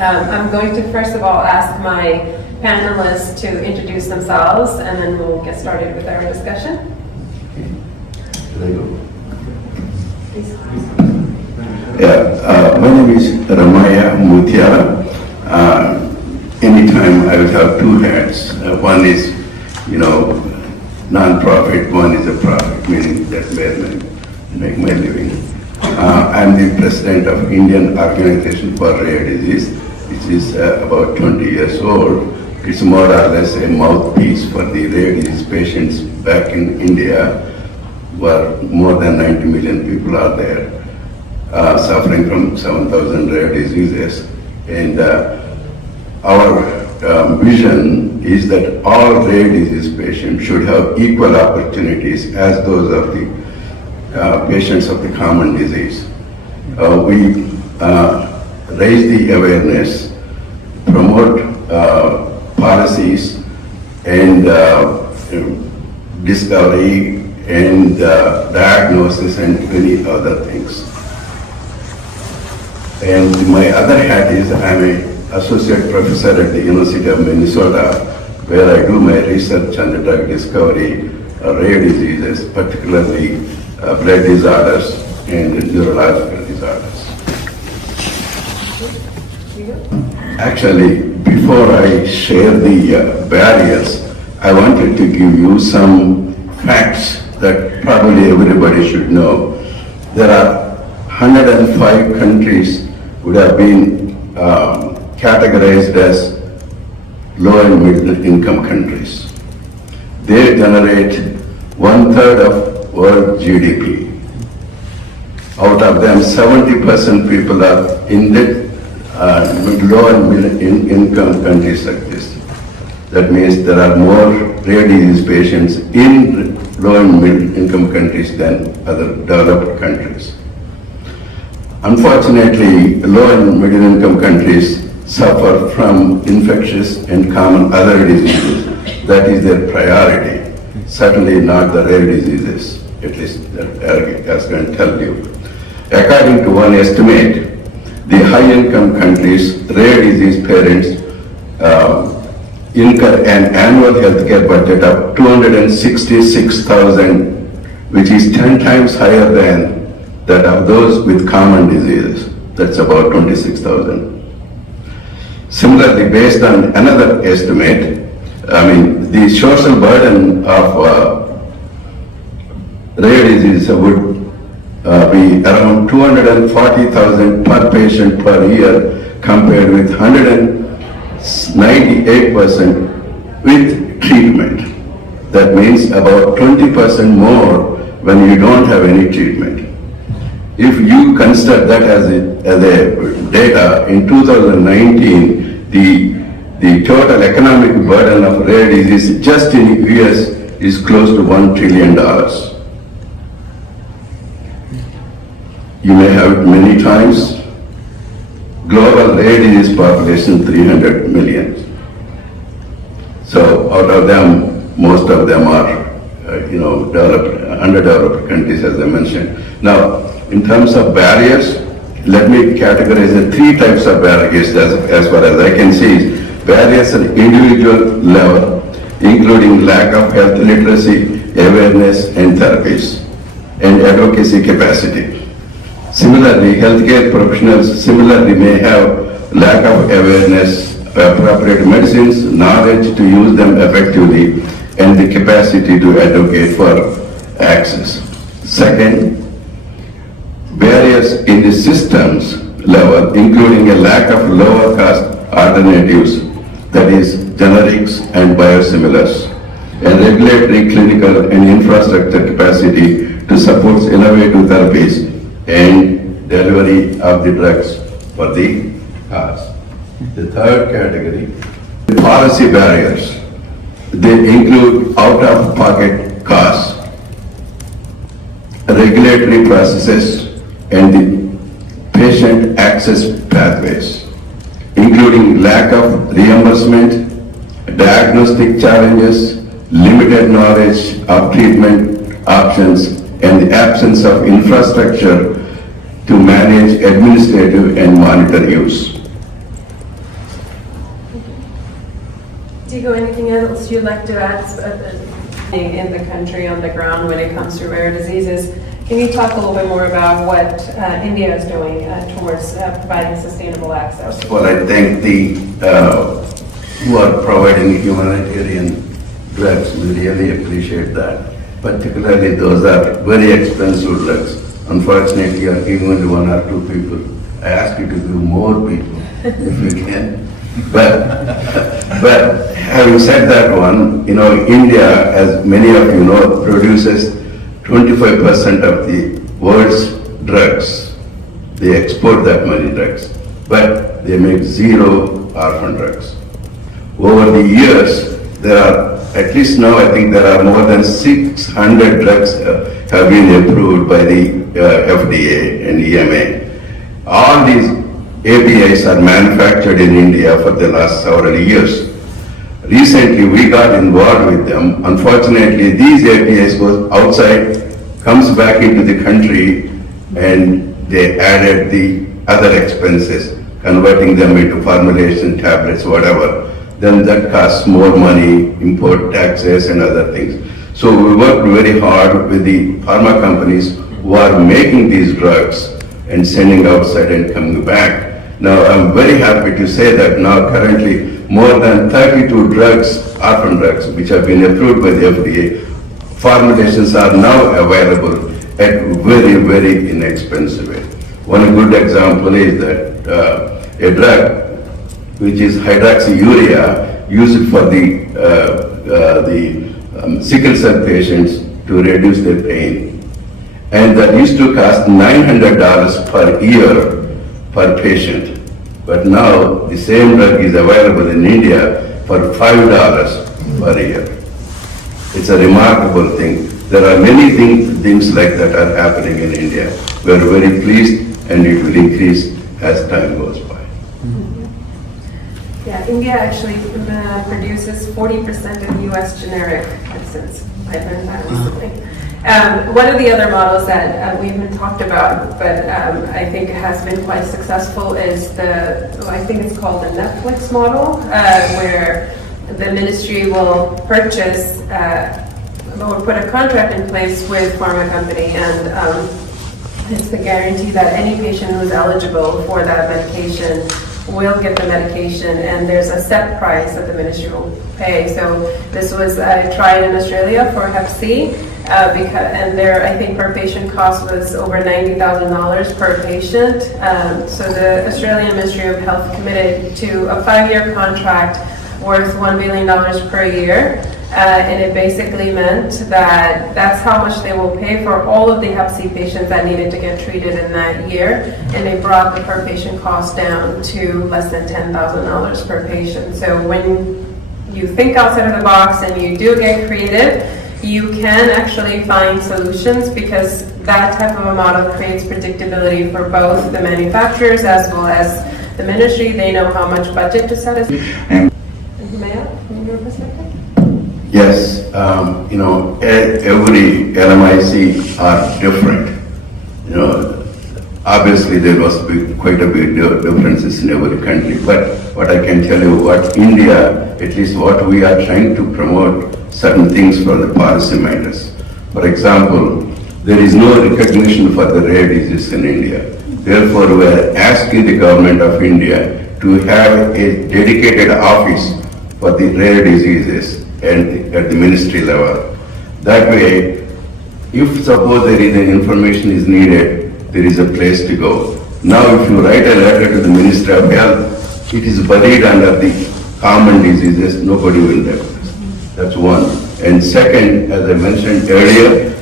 I'm going to first of all ask my panelists to introduce themselves, and then we'll get started with our discussion. Yeah, my name is Ramaiah Muthyala. Anytime I will have two hats. One is, non-profit, one is a profit, meaning that's where I make my living. I'm the president of Indian Organization for Rare Disease, which is about 20 years old. It's more or less a mouthpiece for the rare disease patients back in India, where more than 90 million people are there, suffering from 7,000 rare diseases. And our vision is that all rare disease patients should have equal opportunities as those of the patients of the common disease. We raise the awareness, promote policies and discovery and diagnosis and many other things. And my other hat is I'm an associate professor at the University of Minnesota, where I do my research on the drug discovery, rare diseases, particularly blood disorders and neurological disorders. Actually, before I share the barriers, I wanted to give you some facts that probably everybody should know. There are 105 countries would have been categorized as low and middle income countries. They generate 1/3 of world GDP. Out of them, 70% people are in the low and middle income countries like this. That means there are more rare disease patients in low and middle income countries than other developed countries. Unfortunately, low and middle income countries suffer from infectious and common other diseases. That is their priority. Certainly not the rare diseases, at least that I was going to tell you. According to one estimate, the high-income countries' rare disease parents incur an annual healthcare budget of $266,000, which is 10 times higher than that of those with common diseases. That's about 26,000. Similarly, based on another estimate, the social burden of rare disease would be around $240,000 per patient per year, compared with 198% with treatment. That means about 20% more when you don't have any treatment. If you consider that as a data, in 2019, the total economic burden of rare disease just in the US is close to $1 trillion. You may have it many times. Global rare disease population 300 million. So out of them, most of them are underdeveloped countries, as I mentioned. Now, in terms of barriers, let me categorize the three types of barriers as far as I can see. Barriers at individual level, including lack of health literacy, awareness, and therapies, and advocacy capacity. Similarly, healthcare professionals may have lack of awareness, appropriate medicines, knowledge to use them effectively, and the capacity to advocate for access. Second, barriers in the systems level, including a lack of lower cost alternatives, that is generics and biosimilars, and regulatory, clinical, and infrastructure capacity to support innovative therapies and delivery of the drugs for the cause. The third category, policy barriers. They include out-of-pocket costs, regulatory processes, and the patient access pathways, including lack of reimbursement, diagnostic challenges, limited knowledge of treatment options, and the absence of infrastructure to manage administrative and monitor use. Diego, anything else you'd like to add in the country on the ground when it comes to rare diseases? Can you talk a little bit more about what India is doing towards providing sustainable access? Well, I think who are providing humanitarian drugs, we really appreciate that. Particularly those are very expensive drugs. Unfortunately, you are giving only one or two people. I ask you to give more people if you can. But having said that one, India, as many of you know, produces 25% of the world's drugs. They export that many drugs, but they make zero orphan drugs. Over the years, there are, at least now I think there are more than 600 drugs have been approved by the FDA and EMA. All these APIs are manufactured in India for the last several years. Recently, we got involved with them. Unfortunately, these APIs go outside, comes back into the country, and they added the other expenses, converting them into formulation tablets, whatever. Then that costs more money, import taxes and other things. So we worked very hard with the pharma companies who are making these drugs and sending outside and coming back. Now, I'm very happy to say that now currently more than 32 drugs, orphan drugs, which have been approved by the FDA, formulations are now available at very, very inexpensive way. One good example is that a drug which is Hydroxyurea, used for the sickle cell patients to reduce their pain. And that used to cost $900 per year per patient. But now the same drug is available in India for $5 per year. It's a remarkable thing. There are many things like that are happening in India. We are very pleased, and it will increase as time goes by. Yeah, India actually produces 40% of U.S. generic medicines. I learned that recently. One of the other models that we've been talked about, but I think has been quite successful is I think it's called the Netflix model, where the ministry will purchase or put a contract in place with pharma company, and it's the guarantee that any patient who is eligible for that medication will get the medication, and there's a set price that the ministry will pay. So this was tried in Australia for Hep C, and there I think per patient cost was over $90,000 per patient. So the Australian Ministry of Health committed to a 5-year contract worth $1 billion per year. And it basically meant that that's how much they will pay for all of the Hep C patients that needed to get treated in that year. And they brought the per patient cost down to less than $10,000 per patient. So when you think outside of the box and you do get creative, you can actually find solutions, because that type of a model creates predictability for both the manufacturers as well as the ministry. They know how much budget to set aside. And Ramaiah, from your perspective? Yes, every LMIC are different. Obviously there must be quite a big differences in every country. But what I can tell you, what India, at least what we are trying to promote certain things for the policy matters. For example, there is no recognition for the rare disease in India. Therefore, we are asking the government of India to have a dedicated office for the rare diseases and at the ministry level. That way, if suppose there is an information is needed, there is a place to go. Now, if you write a letter to the Ministry of Health, it is buried under the common diseases, nobody will know. That's one. And second, as I mentioned earlier,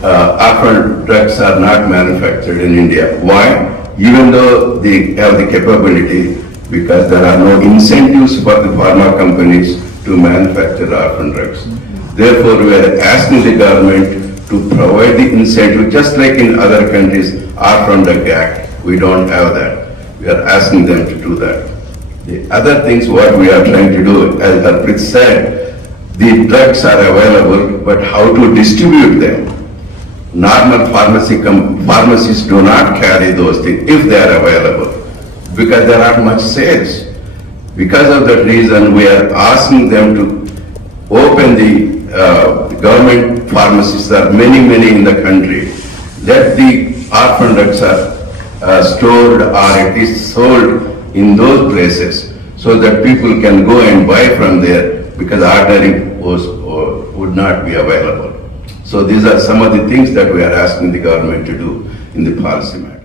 orphan drugs are not manufactured in India. Why? Even though they have the capability, because there are no incentives for the pharma companies to manufacture orphan drugs. Therefore, we are asking the government to provide the incentive, just like in other countries, Orphan Drug Act. We don't have that. We are asking them to do that. The other things what we are trying to do, as Harpreet said, the drugs are available, but how to distribute them? Normal pharmacies do not carry those things if they are available, because there are much sales. Because of that reason, we are asking them to open the government pharmacies. There are many in the country. Let the orphan drugs are stored or at least sold in those places so that people can go and buy from there, because ordinary would not be available. So these are some of the things that we are asking the government to do in the policy matter.